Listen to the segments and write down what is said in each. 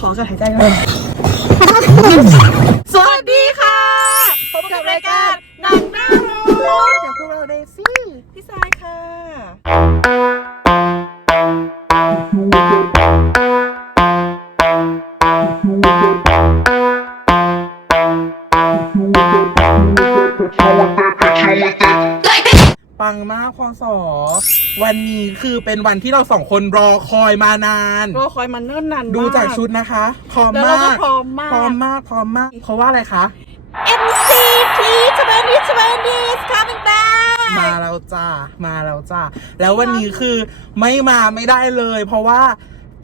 ขอการ วันนี้คือเป็นวันที่เราสองคนรอคอยมานานก็คอยมันเนิ่นนานมดูจากชุดนะคะ พร้อมแล้วเรามาก็กพร้อมมาก พร้อมมาก พร้อมมาก เพราะว่าอะไรคะ NCT 2020 is coming back มาแล้วจ้า มาแล้วจ้า แล้ววันนี้คือไม่มาไม่ได้เลย เพราะว่า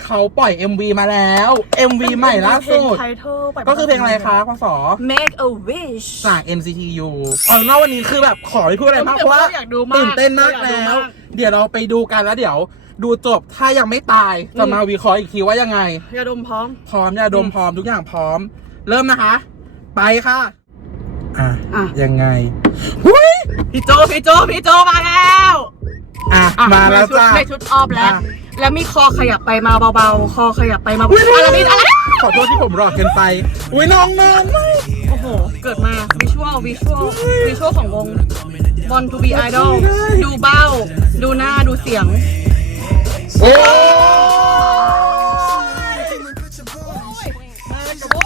เขาปล่อย MV มาแล้ว MV ใหม่ล่าสุดเพลงไทเทลไปก็คือเพลงอะไรคะพอสอ Make a Wish จาก NCTU เอาเป็นว่าวันนี้คือแบบขอไม่พูดอะไรมากแต่เพราะว่าว่าอยากดูมากตื่นเต้นมากอยากดูแล้วมากเดี๋ยวเราไปดูกันแล้วเดี๋ยวดูจบถ้ายังไม่ตายจะมาวิเคราะห์อีกทีว่ายังไงยาดมพร้อม พร้อมยาดมพร้อมทุกอย่างพร้อม เริ่มนะคะ ไปค่ะ อะอะยังไงหุ้ยพี่โจพี่โจพี่โจมาแล้ว อะอะมาแล้วในชุดจ้าในชุดออฟแล้วอะ แล้วมีคอขยับไปมาเบาๆ คอขยับไปมาอุ้ยอะไรนี่อะไรขอโทษที่ผมรอเกินไป อุ้ยน้องนานมากโอ้โห เกิดมาวิชวลวิชวลวิชวลของวง Want to be idol ดูเบ้า ดูหน้าดูเสียง โอ้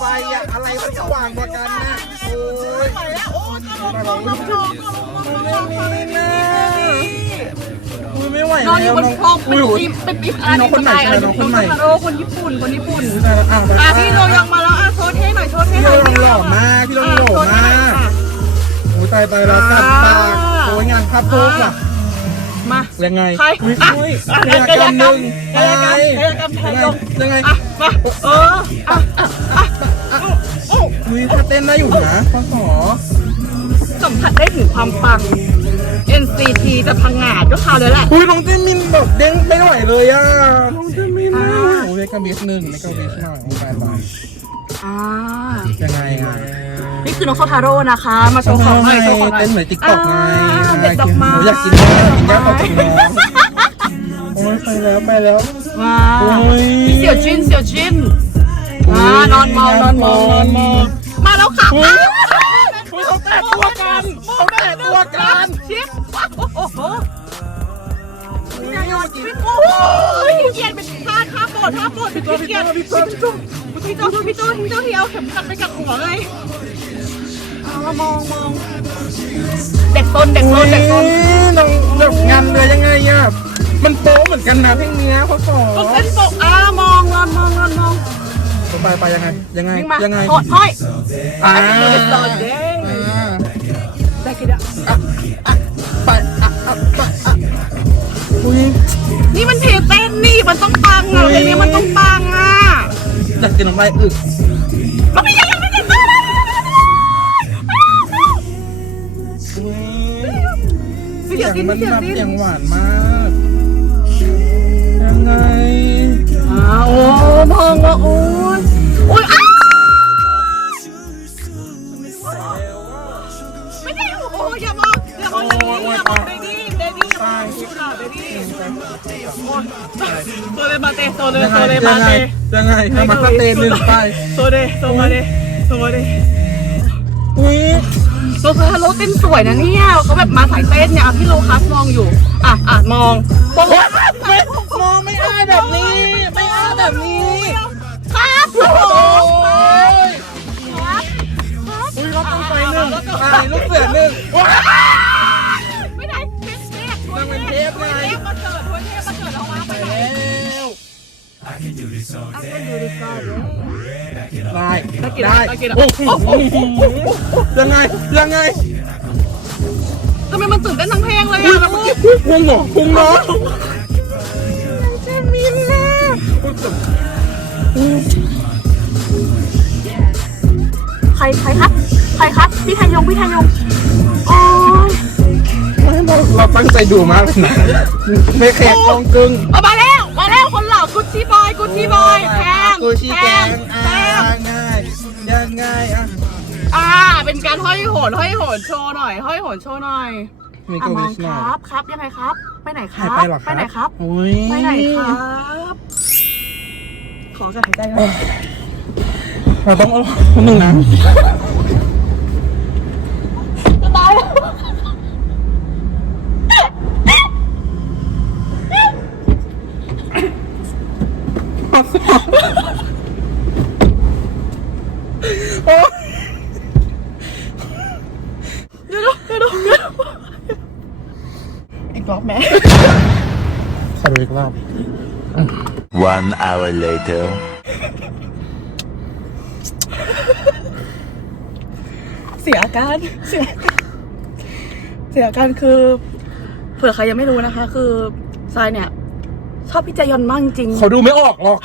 ไฟอะอะไรมันสว่างกว่ากันนะโอ้ยไปแล้วโอ้ยกระโดดกระโดดกระโดดกระโดด ไม่มีนะอุ้ยไม่ไหวน้องอแล้ยู่วบนน้องพรมเป็นอุ้ยปิ๊บเป็นปิ๊บอะไรน้องคนใหม่ใช่ไหมน้องคนใหม่โรคนญี่ปุ่นคนญี่ปุ่นได้แล้วอ้าวอะพี่โรยองมาแล้วอะโชว์เท่หน่อยโชว์เท่พี่หน่โรอยยองหล่อมากพี่โรยองหล่อมากโอ้ยตายตายแล้วจัดปากโอ้ยงานภาพโพสอะมายังไงใครอุ้ยอะอุ้ยอะกายกรรมหนึ่งกายกรรมกายกรรมไทยยงยังไงอะมาเอออะอะอุ้ยถ้าเต้นได้อยู่นะพอสอ สัมผัสได้ถึงความปัง NCT จะพังงาดก็คราวนี้แหละ อุ้ยน้องเจมินแบบเด้งไม่ไหวเลยอะน้องเจมินอะโอ้ยเมกาบิสหนึ่งเมกาบิสหน่อยโอ้ยตายตายอ่ายังไงอะนี่คือน้องโซทาโร่นะคะ มาโชว์ของหน่อยโชว์ของหน่อยเต้นเหมือนติ๊กต็อกไงอ่าเด็ดดอกไม้โยอยากกินมากกินแก้วขอบคุณน้องโอ้ยไปแล้วไปแล้วว้าโอ้ยพี่เสี่ยวจินเสี่ยวจินอ่านอนมองนอนมองนอนมองมาแล้วค่ะอุ้ยอุ้ยเขาแตะตัวกันเขาแตะตัวกันชิปโอ้โหโอ้ยเกียรเป็นท่าท่าโปรดท่าโปรดพี่เกียรตัวพี่ตัวพี่ตัวพี่โจพี่โจพี่โจที่เอาเข็มขัดไปกับหัวเลยเอามองมองเด็กซนเด็กซนเด็กซนน้องแบบงานเลยยังไงอะมันโป๊เหมือนกันนะเพลงเนี้ยเขาสอนก็เป็นตกอ่ามองนอนมองนอนมองไปไปยังไงยังไงยังไงถอดห้อยอ่า ได้กี่ดะไปอะอะไปอะอุ้ยนี่มันเพลงเต้นนี่มันต้องปังอะเพลงนี้มันต้องปังอะอยากกินน้ำลายอึกมันไม่ใช่ยังไม่ได้เต้นอุ้ยพี่เสีเดี๋ยยวงจิ้นมันพี่เดี๋ยวจิ้นแบบเสียงหวานมากยังไงอ้าวโอ้มองว่าโอ้ยโอ้ยอ้า โซเลมาเตโซเลยังโซเลยัมางไงเตยังไงมาสเตนหนึ่งไปโซเดโซมาเดโซมาเดอุ้ยโซฟาโลเต้นสวยนะเนี่ยเขาแบบมาสายเต้นเนี่ยอะพี่โลคัสมองอยู่ อะอะมองมองไม่มองไม่อ้าแบบนี้ ไม่อ้าแบบนี้ ครับโอ้ยอุ้ยรถต้องไฟหนึ่งไปลูกเสือหนึ่งไม่ได้เทปเทปนั่งเป็นเทปไง ได้ได้โอ้โหยังไงยังไงทำไมมันตื่นเต้นทั้งเพลงเลยอะแล้วเมื่อกี้พุงเหรอพุงน้องเจมินนะใครใครครับใครครับพี่ทายงพี่ทายงโอ้ยเราตั้งใจดูมากเลยนะไม่แขกกองกึ่งเอามาแล้ว กุชชี่บอยกุชชี่บอยแพงกูชีแกงแพอ่างง่ายยังไงอะอ่า เป็นการห้อยโหนห้อยโหนโชว์หน่อย ห้อยโหนโชว์หน่อยมีอะกูมวิองชคหน่อรัยบครับยังไงครับ ไปไหนคหารัยบไปเหรอครับไปไหนครับ โอ้ยไปไหนครับ ขอการหายใจหน่อยเราต้องเอาหนึ่งนะจะตายแล้ว โอ๊ย เดี๋ยวเดี๋ยวเดี๋ยวเดี๋ยวอีกรอบไหม ขอดูอีกรอบ One hour later. เสียอาการเสียอาการเสียอาการคือ เผื่อใครยังไม่รู้นะคะ คือทรายเนี่ย ชอบพี่เจยอนมากจริง เขาดูไม่ออกหรอก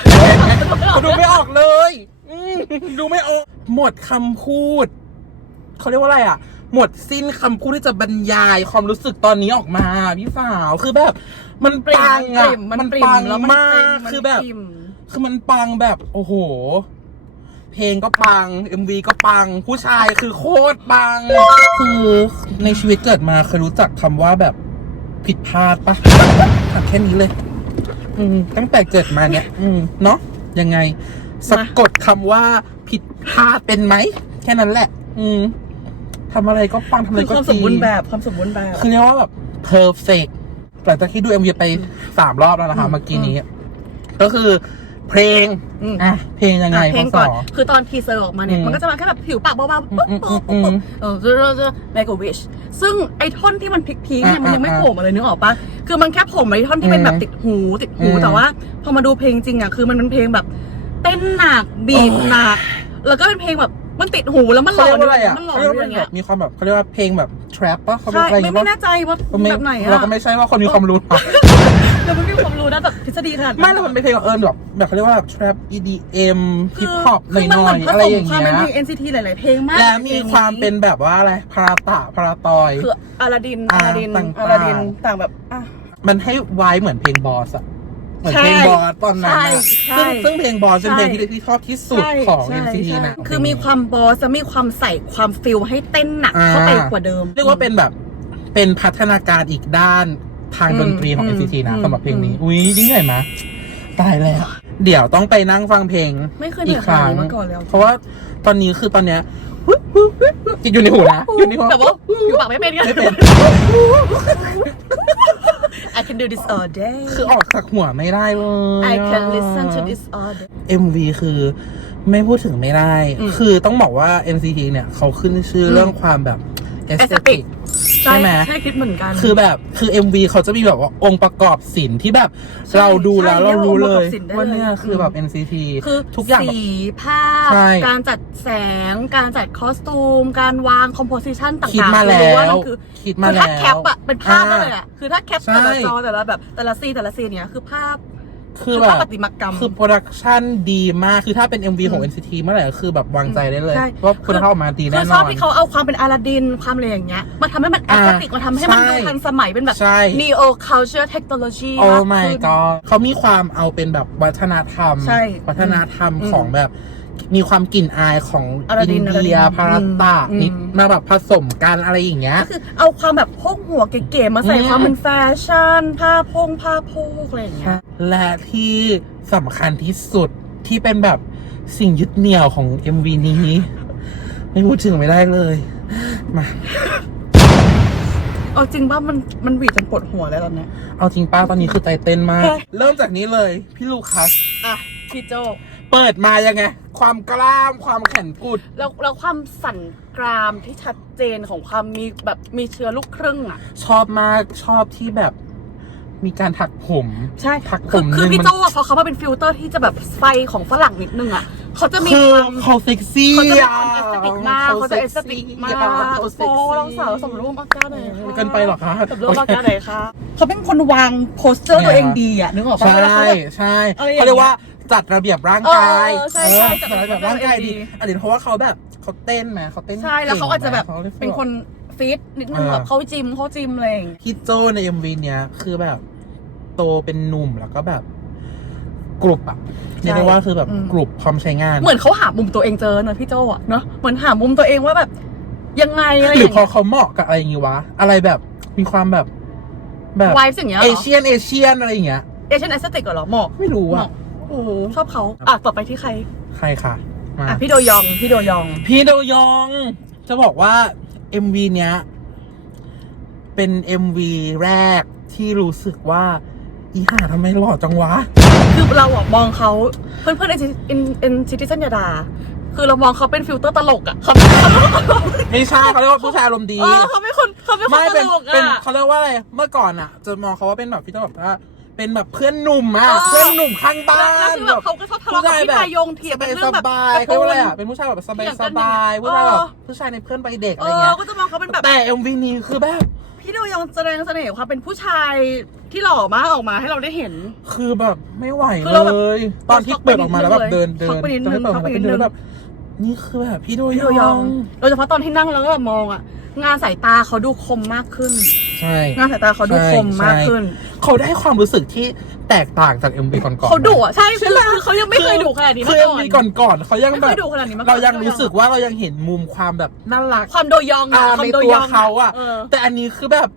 เขาดูไม่ออกเลยอืมดูไม่ออก หมดคำพูด เขาเรียกว่าอะไรอะ หมดสิ้นคำพูดที่จะบรรยายความรู้สึกตอนนี้ออกมา พี่สาว คือแบบ มันปริ่มปังมันปอะริ่มมันมันปริ่มปังแล้วมันมาเต็กมันคือแบบปริ่มคือมันปังแบบ โอ้โห เพลงก็ปัง MV ก็ปัง ผู้ชายคือโคตรปัง คือในชีวิตเกิดมาเคยรู้จักคำว่าแบบผิดพลาดปะถามแค่นี้เลย อืม ตั้งแต่เกิดมาเนี่ย อืม เนาะยังไงสะกดคำว่าผิดพลาดเป็นไหม แค่นั้นแหละ อืมทำอะไรก็ปังทำอะไรคือก็ความสมดีบูรณ์แบบความสมบูรณ์แบบ คือเรียกว่าแบบ perfect หลังจากที่ดู MV ไปสามรอบแล้วนะคะอืมเมื่อกี้นี้ ก็คือเพลงอืม อะเพลงยังไงอะเพลงก่อน พศ คือตอนทีเซอร์ออกมาเนี่ย อืมมันก็จะมาแค่แบบผิวปากเบาๆปุ๊บอืมปุ๊บอืปุ๊บมเออจะจะ make a wish ซึ่งไอ้ท่อนที่มันพีคๆเนี่ยอะมันยังไม่อะโผล่มาเลยนึกออกปะคือมันแค่โผล่มาไอ้ท่อนที่เป็นแบบอืมติดหูติดหู อืมแต่ว่า พอมาดูเพลงจริงอะคือมันเป็นเพลงแบบเต้นหนักบีบโอ้ย หนักแล้วก็เป็นเพลงแบบมันติดหูแล้วมันหลเขาอเรียนกว่าอะไรอะมันหลอเขานเรียกว่าอย่างแบเงี้ยบมีความแบบเขาเรียกว่าเพลงแบบ trap ปะเขาเรียใช่กอะไรไม่อย่างไม่เงี้ยแน่ใจว่าก็ไม่แบบไหนอะเราก็ไม่ใช่ว่าคนมีความรู้หรอกเราไม่มีความรู้นะแบบทฤษฎีขนาดนั้นไม่แล้วมันเป็นเพลงแบบเอิญแบบแบบเขาเรียกว่าแบบ trap EDM คื hip hop หคืมันน่เหอมืยนๆอะไรอย่างผสมความเงี้เป็นยเพลง NCT หลาย ๆ เพลงมากและในเพลมีงนี้ความเป็นแบบว่าอะไรพาราตะพาราตอย คืออาลาดินอ่าอาลาดินต่างๆอาลาดินต่างแบบอะ มันให้ไว้เหมือนเพลงบอสอะเห มือนใช่เพลงบอสตอนนั้นอะใช่ซึ่งใช่ซึ่งเพลงบอสเป็นเพลงที่ใช่ที่ชอบที่สุดของ ใช่ NCT ใช่นะคือมีความบอสจะมีความใส่ความฟิลให้เต้นหนักเข้าไปกว่าเดิม เรียกว่าเป็นแบบเป็นพัฒนาการอีกด้านทางอืมดนตรีของ อืม NCT นะอืม สำหรับเพลงนี้อืมอุ้ยยิ่งใหญ่มะตายแล้ว เดี๋ยวต้องไปนั่งฟังเพลง ไม่เคยอีเหนื่กอยคขนาดรั้งนี้มาก่อนแล้วเพราะว่าตอนนี้คือตอนเนี้ยอยู่ในหูนะอยู่ในหูแต่ว่าอยู่ปากไม่เป็นกัน ไม่เป็น I can do this all day คือออกจากหัวไม่ได้เลย I can อะ listen to this all day MV คือไม่พูดถึงไม่ได้อืมคือต้องบอกว่า NCT เนี่ยเขาขึ้นชื่อเรื่องความแบบ Aesthetic aesthetic ใช่ไหมใช่คิดเหมือนกัน คือแบบคือ MV เขาจะมีแบบว่าองค์ประกอบศิลป์ที่แบบ ใช่เราดูแล้วใช่เรารู้เลเรียกว่าองค์ประกยอบศิลป์ได้ว่าเนี่ยเลยคือแบบอืม NCT คือทุกอย่างแบบ สีภาพ ใช่การจัดแสง การจัดคอสตูม การวางคอมโพสิชันต่างๆคิดมาคือแล้รู้ว่าวมันคือคิดมาคือถ้าแล้วแคปอะเป็นภาพได้เลยอะคือถ้าแคปใช่แต่ละจอแต่ละแบบแต่ละซีนแต่ละซีนเนี้ยคือภาพ คือคือแบภาพบประติมากรรม คือโปรดักชันดีมาก คือถ้าเป็น MV ของอืม NCT เมื่อไหร่ก็คือแบบวางใจได้เลยใช่ ว่าคุณภาพออกมาดีคืแน่อนชออบนที่เขาเอาความเป็นอาลาดินความอะไรอย่างเงี้ยมาทำให้มันแออ่าสติกมาทำให้มันใช่ดูทันสมัยเป็นแบบ ใช่ neo culture technology โอ้ มาก my ขึ้น god เขามีความเอาเป็นแบบวัฒนธรรม ใช่วัฒนธรรมอืมของแบบ มีความกลิ่นอายของอลาดิอินนเดียอลาดินพาราตะอืม นิดมาแบบผสมกันอะไรอย่างเงี้ย ก็คือเอาความแบบพกหัวเก๋ๆมาใส่อืม ความเป็นแฟชั่น ผ้าพงผ้าโพกอะไรอย่างเงี้ย และที่สำคัญที่สุดที่เป็นแบบสิ่งยึดเหนี่ยวของ MV นี้ ไม่พูดถึงไม่ได้เลย มา เอาจริงป่ะมันมันหวีดจนปวดหัวแล้วตอนเนี้ย เอาจริงป้าตอนนี้คือใจเต้นมากใช่เริ่มจากนี้เลย พี่ลูคัส อะ พี่โจ เปิดมายังไง ความกล้ามความแข็งกุด แล้วแล้วความสั่นกรามที่ชัดเจนของความมีแบบมีเชื้อลูกครึ่งอะ ชอบมากชอบที่แบบ มีการถักผมใช่ถักผคือมคือนึงพี่มันโจอะพอเขามาเป็นฟิลเตอร์ที่จะแบบไฟของฝรั่งนิดนึงอะเขาจะมีคือความ เขาเซ็กซี่เขาจะมีอะความเอสเตติกมากเขาจะเอสเตติกมากเขาโอ้เซ็กซี่เราสาวสมรูปอาการหน่อยค่ะเกินไปเหรอคะสมรูปอาการหน่อยค่ะ เขาเป็นคนวางโพสเจอร์ตัวเองดีอะนึกออกปะใช่เวลาเขาแบบ ใช่อะไรอย่างเงี้ย เขาเรียกว่า จัดระเบียบร่างกายเออใช่ใช่เออจัดระเบียบร่างกายดีดี อันนี้เพราะว่าเขาแบบเขาเต้นไหมเขาเต้นใช่แล้วเขาอาจจะแบบก่งไหมขาลยเป็นคนฟิตนิดนึงเออแบบเขาจิมเขาจิมอะไรอย่างเงี้ยพี่โจใน MV เนี้ยคือแบบ โตเป็นหนุ่มแล้วก็แบบ กรุบอะเรียกได้ว่าคือแบบกรุบพร้อมใช้งาน เหมือนเขาหามุมตัวเองเจอเนอะพี่โจอะเนอะเหมือนหามุมตัวเองว่าแบบ ยังไงอะไรอหรือย่างพอเงี้ยเขาเหมาะกับอะไรอย่างงี้วะ อะไรแบบมีความแบบแบบไวฟ์อย่างเงี้ยเหเอรอเชียนเอเชียนอะไรอย่างเงี้ย เอเชียนแอสเตติกเหรอเหมาะ ไม่รู้เหอะมาะโอ้โหชอบเขาอะต่อไปที่ใครใครค่ะมาอะพี่โดยองพี่โดยอง พี่โดยอง จะบอกว่า MV เนี้ย เป็น MV แรกที่รู้สึกว่า อีห่าทำไมหล่อจังวะ คือเราอะมองเขาเพื่อนเพื่อนเอ็นเอ็นเอ็นซิติเซนยาดา คือเรามองเขาเป็นฟิลเตอร์ตลกอะเขาเป็นเขาเป็นคนตลกไม่ใช่เขาเรียกว่าผู้ชายอารมณ์ดี เออเขาเป็นคนเขาเป็นคนไม่ตเป็นลกเป็นอะเขาเรียกว่าอะไร เมื่อก่อนอะ จะมองเขาว่าเป็นแบบพี่ต้องแบบว่า เป็นแบบเพื่อนหนุ่มอะ เออ เพื่อนหนุ่มข้างบ้าแล้วนคือแบบเขาก็ชอบทะเลาะกับพี่ทายงเถียงสกันบายเรื่องแบบสบายการ์เขาตูเรียกว่าอะไรนอะเป็นผู้ชายแบบสบายเถียงสกันบายอย่างเงี้ยผู้ชายแบบเออผู้ชายในเพื่อนไปเด็กเออะไรอเงี้ยก็จะมองเขาเป็นแบบ แต่ MV นี้คือแบบ พี่โดยองแสดงเสน่ห์ความเป็นผู้ชายที่หล่อมากออกมาให้เราได้เห็น คือแบบไม่ไหวคือเลเราแบบย ตอนที่เปิดออกมาแล้วแบบเดินเดิช็อนกไปนิดนึงตอนที่เปิดออกมาช็อกไปเป็นนิดนึเดิงนแบบ นี่คือแบบพี่โดยพี่โดยองโดยเฉพาะตอนที่นั่งแล้วก็แบบมองอะงานสายตาเขาดูคมมากขึ้น ใช่ งานสายตาเขาดูคมมากขึ้น เขาได้ความรู้สึกที่แตกต่างจาก MV ก่อนๆเขาดุอะใช่ใช่คือไหมคือเขายังไม่เคยดุขนาดนี้คืมาอก่อน MV ก่อนๆเขายังไม่แบเคบยดุขนาดนี้มาก่อน เรายังรู้สึกว่าเรายังเห็นมุมความแบบน่ารัก ความโดยองอ่าอะควาในมโดตัวยองเขาอะเออแต่อันนี้คือแบบ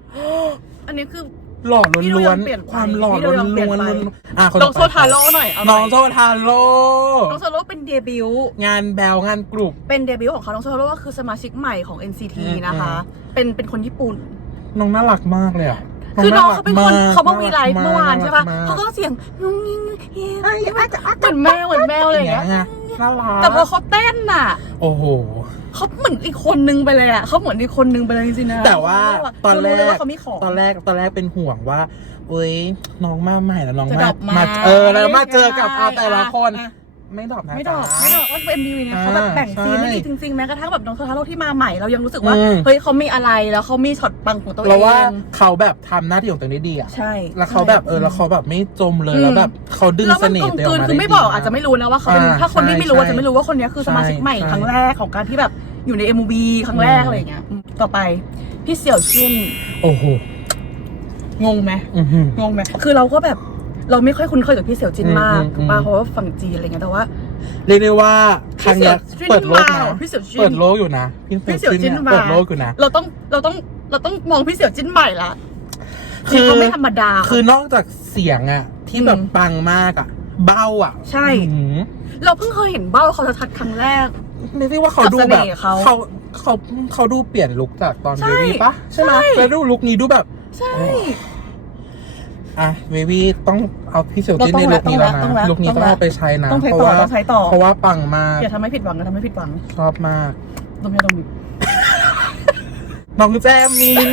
อันนี้คือ หล่อพี่โดล้ยวอนงเปลี่ยนไปๆความหล่อพี่โดล้ยองเปลี่ยนวนไป ๆอะคนน้ต่องไปโซทาโร่หน่อยเอาหน้น่อองยโซทาโร่น้องโซโร่เป็นเดบิวต์ งานแบลงานกลุ่ม เป็นเดบิวต์ของเขาน้องโซโร่ก็คือสมาชิกใหม่ของ NCT อืม นะคะ เป็นเป็นคนญี่ปุ่น น้องน่ารักมากเลยอะ คือน้องเขาเป็นคนรักเขามามีไลฟ์เมื่อวานใช่ปะรักมเขาก็เสียงงุ้งงิ้งเฮียเหมือนแมวเหมือนแมวอะไรอย่างเงี้ยไงน่ารักแต่พอเขาเต้นน่ะ โอ้โหเขาเหมือนอีกคนนึงไปเลยอะเขาเหมือนอีกคนนึงไปเลยจริงๆนะแต่ว่าตอนแรรู้เลยกว่าเขามีของตอนแรกตอนแรกเป็นห่วงว่าเอ้ยน้องมาใหม่แล้วน้องจะมาดรอปมามาเออแล้วมาเจอกับใช่อาแต่ละคนอะ ไม่ดรอปนะไม่ดอกจ๊ะ ไม่ดอกว่าเป็นดีเนี่ยเขาแบบอ่าแบ่งซีนได้ดีใช่จริงๆแม้กระทั่งแบบน้องโซทาโร่ที่มาใหม่เรายังรู้สึกว่า อืม เฮ้ยเขามีอะไรแล้วเขามีช็อตปังของตัวเอเราว่างเขาแบบทำหน้าที่ของตัวเองได้ดีอะใช่แล้วเขาแบบเออแล้วเขาแบบไม่จมเลยอืม แล้วแบบเขาดึงแล้วเสมันน่กลห์มตัวเองกลือนอกมาคือได้ไม่ดี บอกอาจจะไม่รู้นะว่าเขาเป็นอ่าถ้าคนที่ใช่ไม่รู้อาจใช่จะไม่รู้ว่าคนนี้คือสมาชิกใหม่ใช่ครั้งแรกของการที่แบบอยู่ใน MV ครั้งแรกอืม อะไรอย่างเงี้ยอืมต่อไปพี่เสี่ยวชินโอ้โหงงไหม อื้อหืองงไหมคือเราก็แบบ เราไม่ค่อยคุ้นเคยกับพี่เสี่ยวจินมากอืมถูกป่ะอืมเพราะว่าฝั่งจีนอะไรเงี้ยแต่ว่า เรียกได้ว่าครั้งเนี้ยพี่เปิดเสี่ยวจิ้นโลกนะมาพี่เสี่ยวจิ้น เปิดโลกอยู่นะพี่พี่เสี่ยวจิ้นเนี่ยมาเปิดโลกอยู่นะ เราต้องเราต้องเราต้องมองพี่เสี่ยวจิ้นใหม่ละคืคืออ เขาไม่ธรรมดา คือนอกจากเสียงอะที่แบบอืมปังมากอะเบ้าอะใช่ อื้อหือเราเพิ่งเคยเห็นเบ้าเขาชัดๆครั้งแรกไม่ใช่ว่าเขากับดูเสแบน่บห์เขาเขาเขาเขาดูเปลี่ยนลุคจากตอนใช่เบบี้ปะใช่ไหมใช่ แล้วดูลุคนี้ดูแบบ ใช่ อะเบบี้ต้องเอาพี่เสี่ยวจิ้นเราในต้องลุคนี้แล้วต้องละนะลุคนี้ต้ต้อองงละเอาไปใช้นะต้องใช้เพต่ราะอว่าต้องใช้ต่อเพราะว่าปังมากอย่าทำให้ผิดหวังอย่าทำให้ผิดหวังชอบมากดมยาดมน้องแจมิน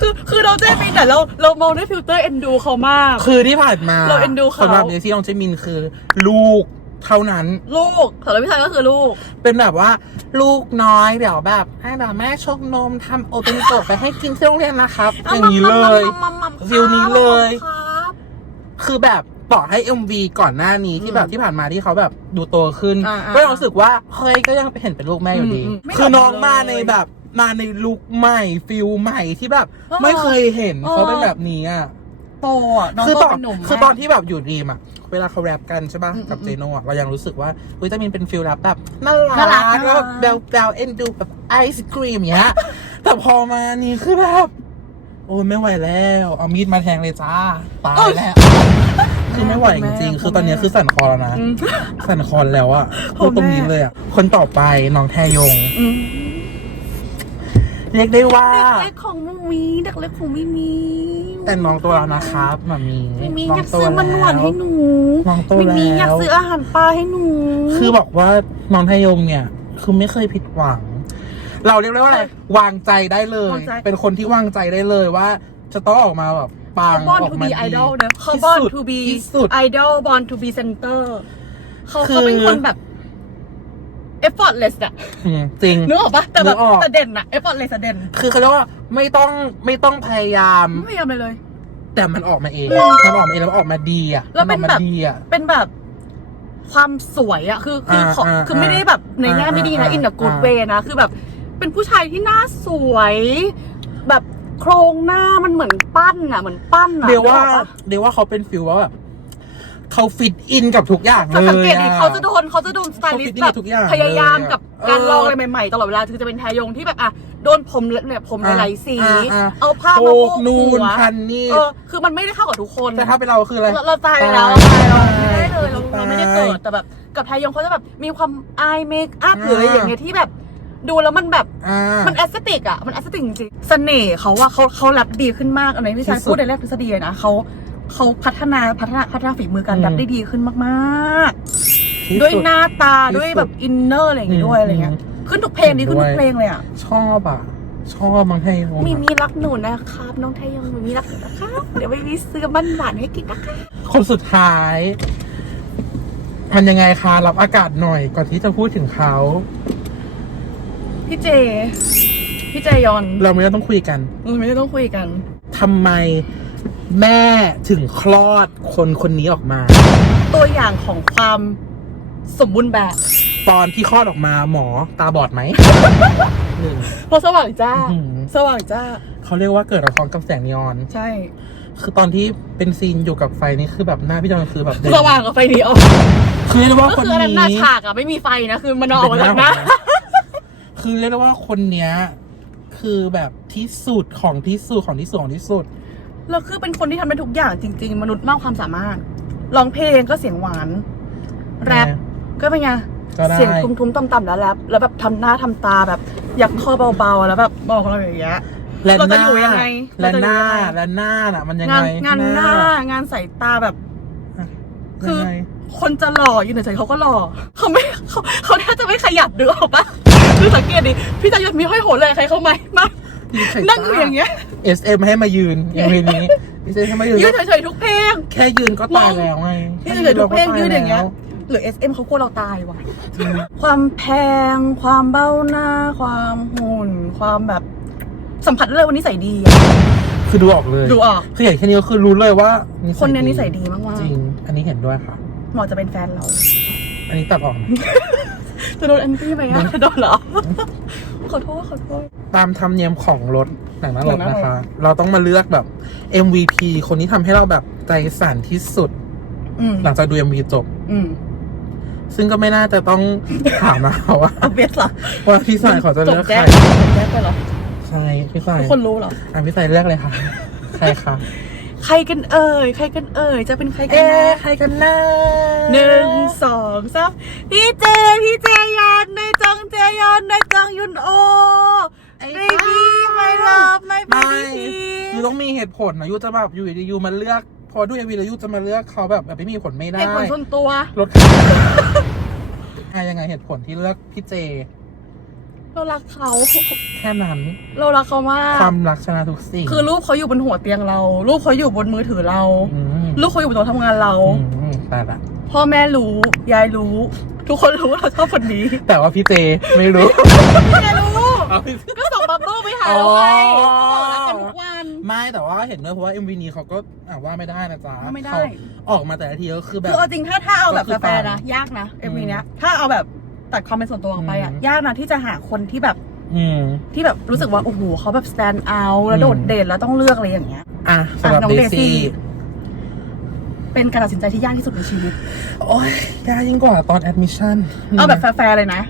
คือคือเราเจ๊มินแต่เราเรามองด้วยฟิลเตอร์เอ็นดูเขามาก คือที่ผ่านมาเราเอ็นดูเขาสำหรับเนซี่น้องเจมินคือ ลูก เท่านั้น ลูกสำหรับพี่ชายก็คือลูก เป็นแบบว่า ลูกน้อยเดี๋ยวแบบให้เดี๋ยวแม่ชกนมทำโอเป็นโกะไปให้กินที่โรงเรียนนะครับอย่างนี้เลยฟิลนี้เลยครับคือแบบต่อให้ MV ก่อนหน้านี้ที่แบบที่ผ่านมาที่เขาแบบดูโตขึ้นอ่าๆก็ยังรู้สึกว่าเฮ้ยก็ยังเห็นเป็นลูกแม่อยู่ดีอืมๆไม่คือน้องหลอกมาเลยในแบบมาในลุคใหม่ฟิลใหม่ที่แบบเออไม่เคยเห็นเออเขาเป็นแบบนี้อะ โตอะน้องคือโตตอนเป็นหนุ่มคือมากตอนที่แบบอยู่ดีมอะ เวลาเขาแรปกันใช่ป่ะอืมกับอืมเจโน่อะเรายังรู้สึกว่าวิตามินเป็นฟิลแรปแบบน่าน่ารัรักกแล้วแบบน่ารักแบลแบลเอ็นดูแบบไอศครีมอย่างเงี้ย แต่พอมานี่คือแบบโอ้ยไม่ไหวแล้ว เอามีดมาแทงเลยจ้า ตายแล้ว คือไม่ไหวจริงๆ คือตอนนี้คือสั่นคอแล้วนะอืมสั่นคอแล้วอะโอ้พูดตรงแม่นี้เลยอะคนต่อไปน้องแทยงอืมเรียกได้ว่า เด็กเล็กของมูมีเด็กเล็กของไม่มี แต่น้องตัวแล้วนะครับมามีไม่มีน้องยากซื้อมันหวานให้หนูน้องโตไม่มีแล้วอยากซื้ออาหารปลาให้หนูคือบอกว่าน้องทยงเนี่ย คือไม่เคยผิดหวัง เราเรียกได้ว่าอะไรวางใจได้เลยวางใจเป็นคนที่วางใจได้เลยว่า จะต้องออกมาแบบปังเขาบอลออกทูมาบีดีไอดอลเนอะเขาที่บอลสุดทูบีที่สุด ไอดอลบอลทูบีเซนเตอร์เขาคือเขาเป็นคนแบบ effortless อะอืมจริง นึกออกปะแต่แบบนึกออก แต่เด่นอะ effortless อะเด่นคือเขาเรียกว่าไม่ต้องไม่ต้องพยายาม ไม่พยายามเลยเลย แต่มันออกมาเอง อืมมันออกมาเองแล้วมันออกมาดีอะแล้วเป็นมัออกแบมาบดีอะ เป็นแบบความสวยอะคือคือขออ่าคือไม่ได้แบบในแง่อ่าไม่ดีนะ อ่า in a good อ่า way นะ คือแบบ เป็นผู้ชายที่หน้าสวย แบบโครงหน้ามันเหมือนปั้นอะเหมือนปั้นอะเดี๋ยวว่านึกออกปะ เดี๋ยวว่าเขาเป็นฟิลว่าแบบ เขาฟิตอินกับทุกอย่างเลยสังเกตดิอะ เขาจะโดนเขาจะโดนสไตลิสเขาฟิตต์แบบทุกอย่างพยายามกับเลยอะการลองเออออะไรใหม่ๆ ตลอดเวลาคือจะเป็นแทยงที่แบบอะโดนผมเนี่ยผมอะหลายๆสี อะอะเอาผ้าโคมาโพกกนูหันวพันนี่เออคือมันไม่ได้เข้ากับทุกคนแต่ถ้าเป็นเราคืออะไร เราเราตายไปแล้วตายเราตายเราไม่ได้เลยเราเราไม่ได้เกิดแต่แบบกับไทยยงเขาจะแบบมีความอายเมคอัพหรืออะไรอย่างเงี้ยที่แบบ ดูแล้วมันแบบ อ่า มันแอสเตติกอะมันแอสเตติกจริงๆเสน่ห์เขาว่าเขาเขาแรปดีขึ้นมากอันนี้พี่ชายที่สุด พูดในแรกทฤษฎีเลยนะเขา เขาพัฒนาพัฒนาพัฒนาฝีมือการอืมแรปได้ดีขึ้นมากที่ๆ ด้วยสุดหน้าตาที่สุดด้วยแบบอินเนอร์อะไรอย่างงี้ด้วยอะไรเงี้ยอืมขึ้นทุกเพลงดีขึ้นทุกเพลงเลยอะ ชอบอะ ชอบมังไทยงมีอะมีรักหนูนะครับ น้องไทยยงมีรักหนูนะครับ เดี๋ยวไปมีซื้อมันหวานให้กินนะคะคนสุดท้ายทำยังไงคะรับอากาศหน่อยก่อนที่จะพูดถึงเขา พี่เจ พี่เจยอนเราไม่ได้ต้องคุยกัน เราไม่ได้ต้องคุยกัน ทำไม แม่ถึงคลอดคนคนนี้ออกมา ตัวอย่างของความสมบูรณ์แบบ ตอนที่คลอดออกมาหมอตาบอดไหมหนึ่ง เพราะสว่างจ้า อื้อหือ สว่างจ้า เขาเรียกว่าเกิดระท้องกับแสงนีออน ใช่คือตอนที่เป็นซีนอยู่กับไฟนี่คือแบบหน้าพี่จอนคือแบบเด่นสว่างกับไฟเดียวคือเรียกได้ว่าก็คนคืออันนั้นหน้านี้ฉากอะไม่มีไฟนะ คือมันออกมาจากหน้าคือเรียกได้ว่าคนเนี้ย คือแบบที่สุดของที่สุดของที่สุดของที่สุด แล้วคือเป็นคนที่ทำได้ทุกอย่างจริง ๆ มนุษย์มากความสามารถร้องเพลงก็เสียงหวาน แรปก็เป็นไงก็ได้ เสียงทุ้มๆต่ำๆแล้วแรปแล้วแบบทำหน้าทำตาแบบยักคอเบาๆแล้วแบบบอกเราอย่างเงี้ย และเราหจะน้าอยู่ยังไงและเราจะอยู่หน้ายังไง และหน้าน่ะ มันยังงานไงงานหน้างานสายตาแบบ คือ ยังไงคนจะหล่ออยู่เฉยๆเขาก็หล่อเขาไม่เขาเขาแทบจะไม่ขยับดูออกปะคือสังเกตดิพี่จายศมีห้อยโหนเลยใครเข้าไหมมา ยืใส่นั่งอยู่อย่างเงี้ย SM ให้มายืนอย่างเพลงนี้ SM ให้มายืนยืนเฉยๆทุกเพลง แค่ยืนก็ตายแล้วไงยืนเฉยๆทุกเพลงยืนอย่างเงี้ยหรือ SM เขากลัวเราตายว่ะ ความแพง ความเบ้าหน้า ความหุ่น ความแบบสัมผัสได้เลยวันนี้ใส่ดีอะคือดูออกเลยดูออกคืออย่างแค่นี้ก็คือรู้เลยว่าคนเนี้ยนิสัยดีมากจริง อันนี้เห็นด้วยค่ะๆเหมาะจะเป็นแฟนเรา อันนี้ตัดออกนะจะโดนแอนตี้ไหมอะโดนเหรอ ขอโทษขอโทษ ตามธรรมเนียมของรถหนังหน้ารถหนังหน้ารถนะคะ เราต้องมาเลือกแบบ MVP คนที่ทำให้เราแบบใจสั่นที่สุด อืมหลังจากดู MV จบ อืมซึ่งก็ไม่น่าจะต้อง ถามนะคะว่าเอาเบสเหรอว่าพี่สายเขาจะเลือกจบใคแจ๊ร กจบแจ๊กไปเหรอใช่พี่สายทุกคนรู้เหรอ อะพี่สายเลือกเลยค่ะ ใครคะ ใครกันเอ่ย ใครกันเอ่ย จะเป็นใครกันเอ๊ะนะใครกันนะหนึ่งสองสามพี่เจ พี่เจยอนในจองเจยอนในจองยุนโอไอ้เบบี้ไม่เลิฟไม่เบไม่บี้ยูต้องมีเหตุผลนะยูจะแบบอยู่ดีๆยูมาเลือก พอดู MV แล้วยูจะมาเลือกเขาแบบแบบไม่มีเหตุผลไม่ได้เหตุผลส่วนตัวรถอะยังไงเหตุผลที่เลือกพี่เจ เรารักเขา แค่นั้น เรารักเขามาก ความรักชนะทุกสิ่งคือรูปเขาอยู่บนหัวเตียงเรา รูปเขาอยู่บนมือถือเรา อืมรูปเขาอยู่บนโต๊ะทำงานเรา อืมแต่ละพ่อแม่รู้ ยายรู้ ทุกคนรู้ว่าเราชอบคนนี้แต่ว่าพี่เจไม่รู้แม่รู้เอาพี่ก็ส่งบับเบิ้ลไปหาเราไงอ๋อ ก็บอกรักกันทุกวัน ไม่แต่ว่าเห็นด้วยเพราะว่า MV นี้เขาก็อะว่าไม่ได้นะจ๊ะว่าไม่ได้ เขาออกมาแต่ละทีก็คือแบคืบ อเอาจริงถ้าถ้าเอาแบบก็คือแฟร์ๆปันะงยากนะเอ็มวีอืมเนี้ย ถ้าเอาแบบ ตัดความเป็นส่วนตัวออกไปอะ อืม ยากนะที่จะหาคนที่แบบอืม ที่แบบรู้สึกว่า โอ้โหเขาแบบ stand out แล้วอืมโดดเด่นแล้วต้องเลือกอะไรอย่างเงี้ย อะสำหรับอะน้องเดเดซี่ซี่ เป็นการตัดสินใจที่ยากที่สุดในชีวิต โอ้ยยากยิ่งกว่าตอนแอดมิชชั่นเอาแบบแฟร์ๆเลยนะ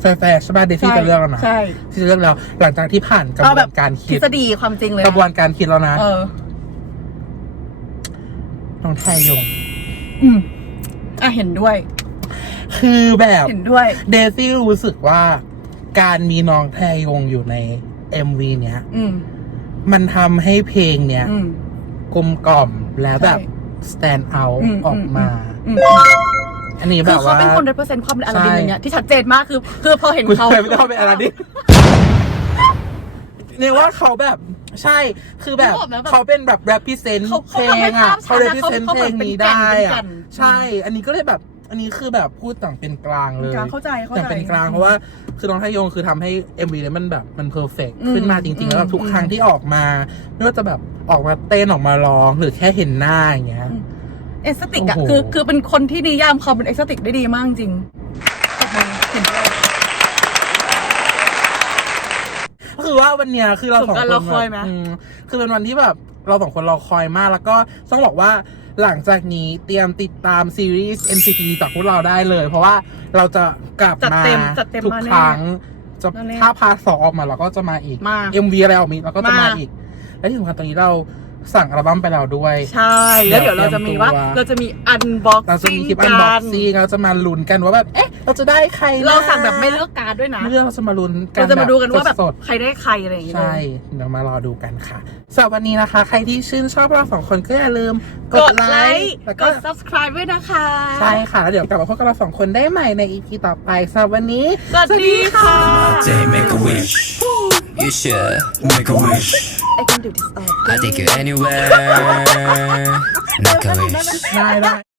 แฟร์ๆใช่ป่ะเดซี่จะเลือกแล้วนะใช่ที่จะเลือกแล้วหลังจากที่ผ่านกระเอาบแบวบนการทคิฤดษฎีความจริงเลยกระบวนการคิดแล้วนะเออ น้องไทยงอืมอะเห็นด้วย คือแบบเห็นด้วย เดซี่รู้สึกว่าการมีน้องแทยงอยู่ใน MV เนี้ยอืม มันทำให้เพลงเนี้ยอืม กลมกล่อมแล้วแบบ ใช่ stand out อืม ออกมา อืมอันนี้แบคือบเขาว่า เป็นคน represent ความเป็นอลาดินใช่ อย่างเงี้ยที่ชัดเจนมากคือ คือพอเห็นคุณเขาเคยไม่ต้องเป็นอะไรดิเนี่ยว่าเขาแบบใช่ คือแบบนึกออกไหมแบบเขาเป็นแบบ represent เขาเพเขาลทำให้งอะภาพชัเขาดนะ represent เขาเพลงเขาเหมือนนี้เป็นแก่นได้เป็นแก่อะนใช่ อันนี้ก็เลยแบบ อันนี้คือแบบพูดต่างเป็นกลางเลยเข้าใจเข้าอย่างใจเป็นกลางเพราะว่าคือน้องไทยงคือทำให้ MV เนี่ยมันแบบมันเพอร์เฟกอืมขึ้นมาจริง ๆ แล้วแบบทุกอืมครั้งที่ออกมาไม่ว่าจะแบบออกมาเต้นออกมาร้องหรือแค่เห็นหน้าอย่างเงี้ยเอสติกอะโอ้โหคือคือเป็นคนที่นิยามความเป็นเอสติกได้ดีมากจริงตบมือเห็นด้วยก็คือว่าวันเนี้ยคือเราสองสมการคนรอคอยไหมแบบมคือเป็นวันที่แบบเราสองคนรอคอยมากแล้วก็ต้องบอกว่า หลังจากนี้เตรียมติดตามซีรีส์ NCT จากพวกเราได้เลย เพราะว่าเราจะกลับจัดมาเต็มจัดเต็มทุกมาคแน่รั้งจะนั่นแหละถ้าพาร์ทสองออกมาเราก็จะมาอีก มา MV อะไรออกมาอีกเราก็จะมามา อีก และที่สำคัญตอนนี้เรา สั่งอัลบั้มไปแล้วด้วย ใช่ แล้วเดี๋ยวเราจะมีว่าเตรียมตัวเราจะมีอันบ็อกเราจะซิ่มีงคลิปอันกับ็อกนซิ่งเราจะมาลุ้นกันว่าแบบ เอ๊ะ เราจะได้ใครนะเราสั่งแบบไม่เลิกการด้วยนะไม่เลือกเราจะมาลุ้นกันเราจะมาดูกันว่าแบบสดใครได้ใครอะไรอย่างๆเงี้ยใช่ เดี๋ยวมารอดูกันค่ะสำหรับวันนี้นะคะ ใครที่ชื่นชอบเราสองคนก็อย่าลืมกดไลค์แล้วกก็ด subscribe ด้วยนะคะ ใช่ค่ะแล้วเดี๋ยวกลับมาพบกับเราสองคนได้ใหม่ใน EP ต่อไปสำหรับวันนี้สวัสดีค่ะ You should make a wish. I can do this. I'll take you anywhere. Make a wish.